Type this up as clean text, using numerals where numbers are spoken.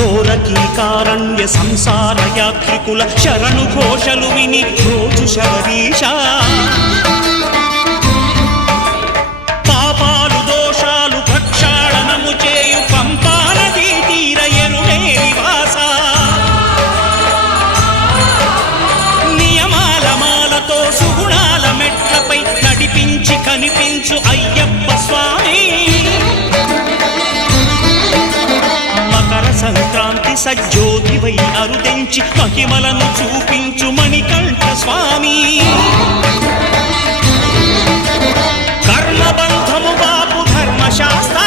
ఘోరకీకారణ్య సంసార యాత్రికుల శరణు ఘోషలు విని రోజు శబరీష పాపాలు దోషాలు ప్రక్షాళనము చేయు పంపా నదీ తీర ఎరుడే నివాస నియమాల మాలతో సుగుణాల మెట్లపై నడిపించి కనిపించు అయ్యప్ప స్వామి సంక్రాంతి సజ్జోతివై అరుదెంచి మహిమలను చూపించు మణికంఠ స్వామి కర్మబంధము బాపు ధర్మశాస్త్ర